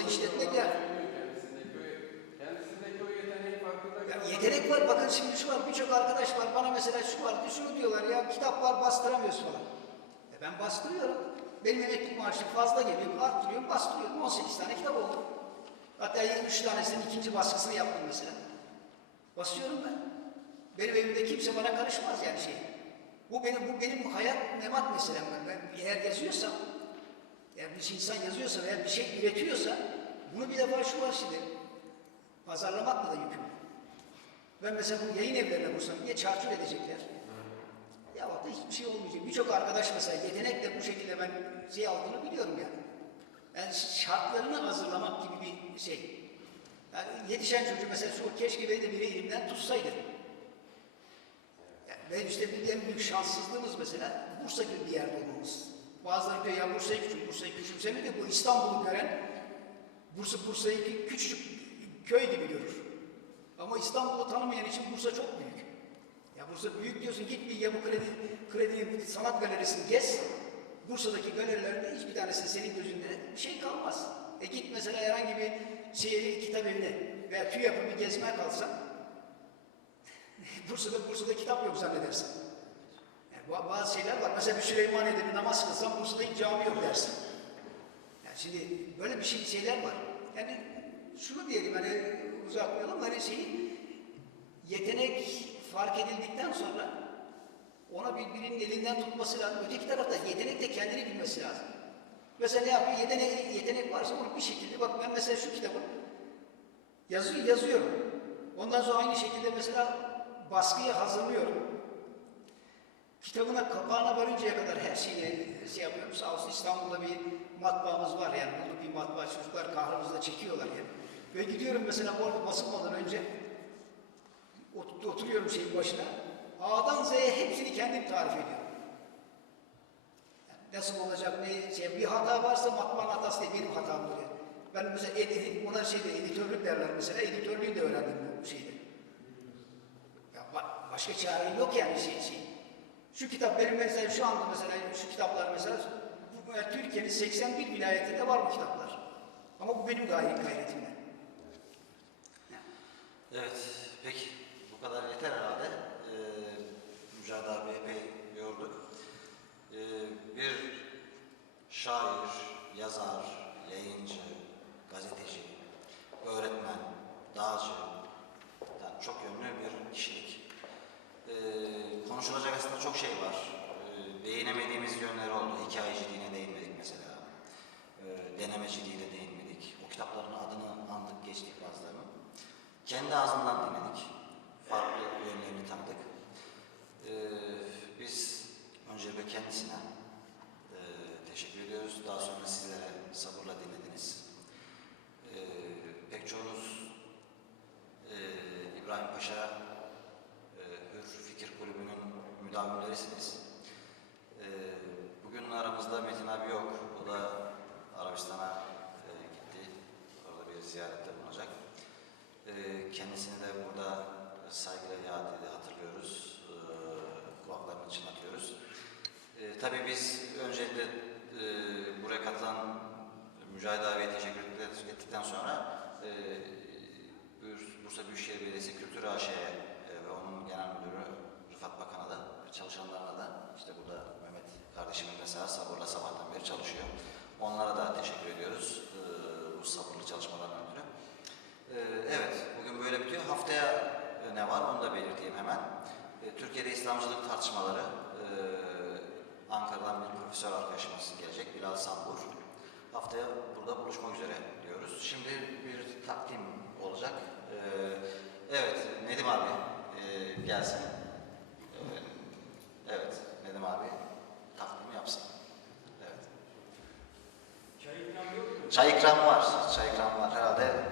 burada işletmek ya. Yetenek var bakın şimdi şu var birçok arkadaş var bana mesela şu var şunu diyorlar ya kitap var bastıramıyorsun falan. E ben bastırıyorum. Benim emekli maaşım fazla geliyor arttırıyorum bastırıyorum 18 tane kitap oldu. Hatta 23 tanesinin ikinci baskısını yaptım mesela. Basıyorum ben. Benim evimde kimse bana karışmaz yani şey. Bu benim bu benim hayat memat meselem ben. ben eğer yazıyorsam eğer bir şey insan yazıyorsa veya bir şey üretiyorsa bunu bir defa şu var şimdi pazarlamakla da yüküm. Ben mesela bu yayın evlerine vursam diye çarçur edecekler. Ya bak da hiçbir şey olmayacak. Birçok arkadaş mesela yetenekle bu şekilde ben şey aldığını biliyorum yani. Yani şartlarını hazırlamak gibi bir şey. Yani yetişen çocuk mesela şu keşke beni de biri elimden tutsaydı. Yani ben işte bir en büyük şanssızlığımız mesela Bursa gibi bir yerde olmamız. Bazıları diyor ya Bursa'yı küçük, Bursa'yı küçümseme de bu İstanbul'u gören Bursa Bursa'yı kü- küçücük köy gibi görür. Ama İstanbul'u tanımayan için Bursa çok büyük. Ya Bursa büyük diyorsun git bir Yapı Kredi, Kredi Sanat Galerisi'ni gez. Bursa'daki galerilerde hiçbir tanesi senin gözünde şey kalmaz. E git mesela herhangi bir şey, kitap evine veya TÜYAP'ı bir gezmeye kalksan Bursa'da Bursa'da kitap yok zannedersin. Bazı şeyler var. Mesela bir Süleymaniye'de bir namaz kılsan Bursa'da hiç cami yok dersin. Yani şimdi böyle bir şey şeyler var. Yani şunu diyelim hani uzatmayalım hani şeyi yetenek fark edildikten sonra ona birbirinin elinden tutması lazım. Öteki tarafta yetenek de kendini bilmesi lazım. Mesela ne yapıyor? Yetenek, yetenek varsa onu bir şekilde bak ben mesela şu kitabı yazıyor, yazıyorum. Ondan sonra aynı şekilde mesela baskıyı hazırlıyorum. Kitabına kapağına varıncaya kadar her şeyini şey yapıyorum. Sağ olsun İstanbul'da bir matbaamız var yani. Burada bir matbaa çocuklar kahrımızda çekiyorlar yani. Ve gidiyorum mesela orada basılmadan önce ot- oturuyorum şeyin başına. A'dan Z'ye hepsini kendim tarif ediyorum. Yani nasıl olacak ne şey bir hata varsa matbaanın hatası değil benim hatamdır yani. Ben mesela edi, ona şeyde editörlük derler mesela editörlüğü de öğrendim bu şeyde. Ya ba- başka çare yok yani şey şey. Şu kitap benim mesela şu anda mesela şu kitaplar mesela bu, Türkiye'nin 81 vilayetinde var bu kitaplar. Ama bu benim gayret gayretimden. Evet, peki. Bu kadar yeter herhalde. Ee, Mücahit abi epey yorduk. Ee, bir şair, yazar, yayıncı, gazeteci, öğretmen, dağcı, yani çok yönlü bir kişilik. Konuşulacak aslında çok şey var. Ee, değinemediğimiz yönleri oldu. Hikayeciliğine değinmedik mesela. Ee, denemeciliğine değinmedik. O kitapların adını andık, geçtik bazılarını. Kendi ağzından dinledik. Farklı yönlerini tanıdık. Ee, biz öncelikle kendisine e, teşekkür ediyoruz. Daha sonra sizlere sabırla dinlediniz. Pek çoğunuz e, İbrahim Paşa müdavimlerisiniz. Ee, bugün aramızda Metin abi yok. O da Arabistan'a e, gitti. Orada bir ziyarette bulunacak. Ee, kendisini de burada saygıyla yad hatırlıyoruz. Ee, kulaklarını çınlatıyoruz. Ee, tabii biz öncelikle e, buraya katılan Mücahit abiye teşekkür ettikten sonra e, Burs- Bursa Büyükşehir Belediyesi Kültür AŞ'ye e, ve onun genel müdürü Rıfat Bakan'a da çalışanlarına da işte burada Mehmet kardeşimiz mesela sabırla sabahtan beri çalışıyor. Onlara da teşekkür ediyoruz e, bu sabırlı çalışmalardan ötürü. Ee, Evet, bugün böyle bitiyor. Haftaya e, ne var onu da belirteyim hemen. E, Türkiye'de İslamcılık tartışmaları, e, Ankara'dan bir profesör arkadaşımız gelecek, Bilal Sambur. Haftaya burada buluşmak üzere diyoruz. Şimdi bir takdim olacak. E, Evet, Nedim abi e, gelsin. E, Evet, Nedim abi takdim yapsın. Evet. Çay ikramı var. Çay ikramı var. Herhalde.